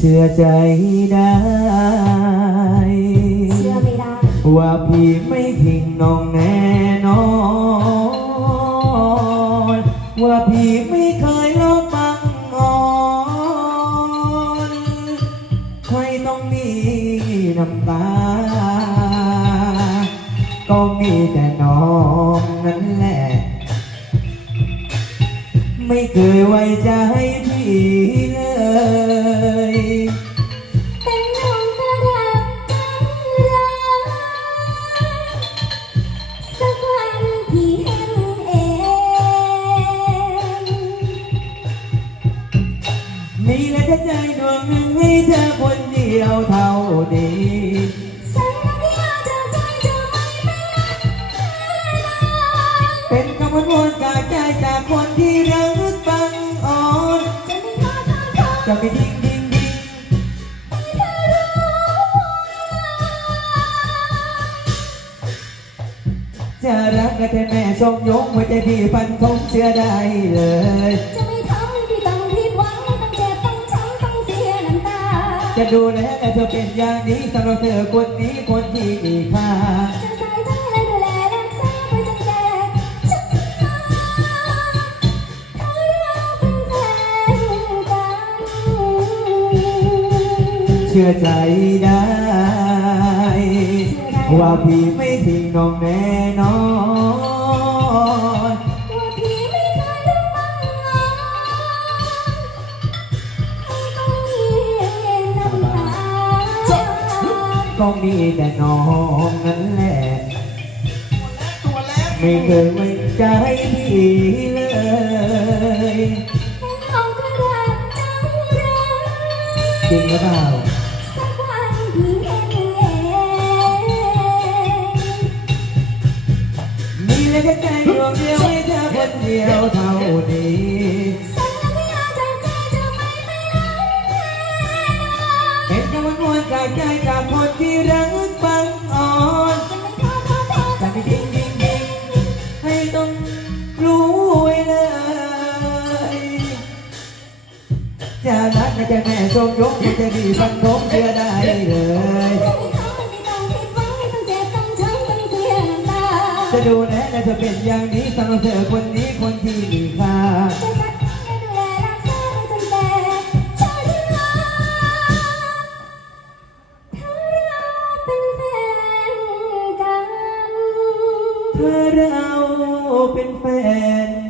เชื่อใจได้ เชื่อไม่ได้ ว่าพี่ไม่ทิ้งน้องแน่นอน ว่าพี่ไม่เคยลบบังอ่อนใครต้องมีน้ำตา ก็มีแต่น้องนั่นแหละ ไม่เคยไว้ใจพี่เลย มีและแค่ใจดวงหนึ่งให้เธอคนเดียวเท่านี้สัญญาจะใจจะไม่เป็นเป็นคำวนวนๆจากใจจากคนที่รักฟังอ่อนจะไม่ขอโทษขอจะไม่ทิ้งทิ้งทิ้งจะรักกันแต่แม่ชมยงหัวใจพี่ฟันคงเชื่อได้เลย จะไม่ทำ จะดูแลแต่เธอเป็นอย่างนี้สำหรับเธอคนนี้คนที่มีค่าจะใส่ใจและดูแลรักษาไปจนแก่ชะตาถ้าเราเป็นแฟนกันเชื่อใจได้ ว่าพี่ไม่ทิ้งน้องแน่นอน ก็มีแต่น้องนั่นแหละไม่เคยไว้ใจพี่เลยเป็นของกระดับจังเลยจริงหรือเปล่า สักวันพี่เห็นเองมีเลยแค่ใจดวงเดียวให้เธอคนเดียวเท่านี้ กใจจากคนที่รักฟังอ่อนจะไม่ทิ้งทิ้งทิ้งให้ต้องรู้ไว้เลยจะรักก็จะแม่ชมยกก็จะดีฟันคงเชื่อได้เลยจะไม่ทำให้พี่ต้องผิดหวังให้ต้องเจ็บต้องช้ำต้องเสียน้ำตาจะดูแลและจะเป็นอย่างนี้สำหรับเธอคนนี้คนที่มีค่า เพื่อเราเป็นแฟน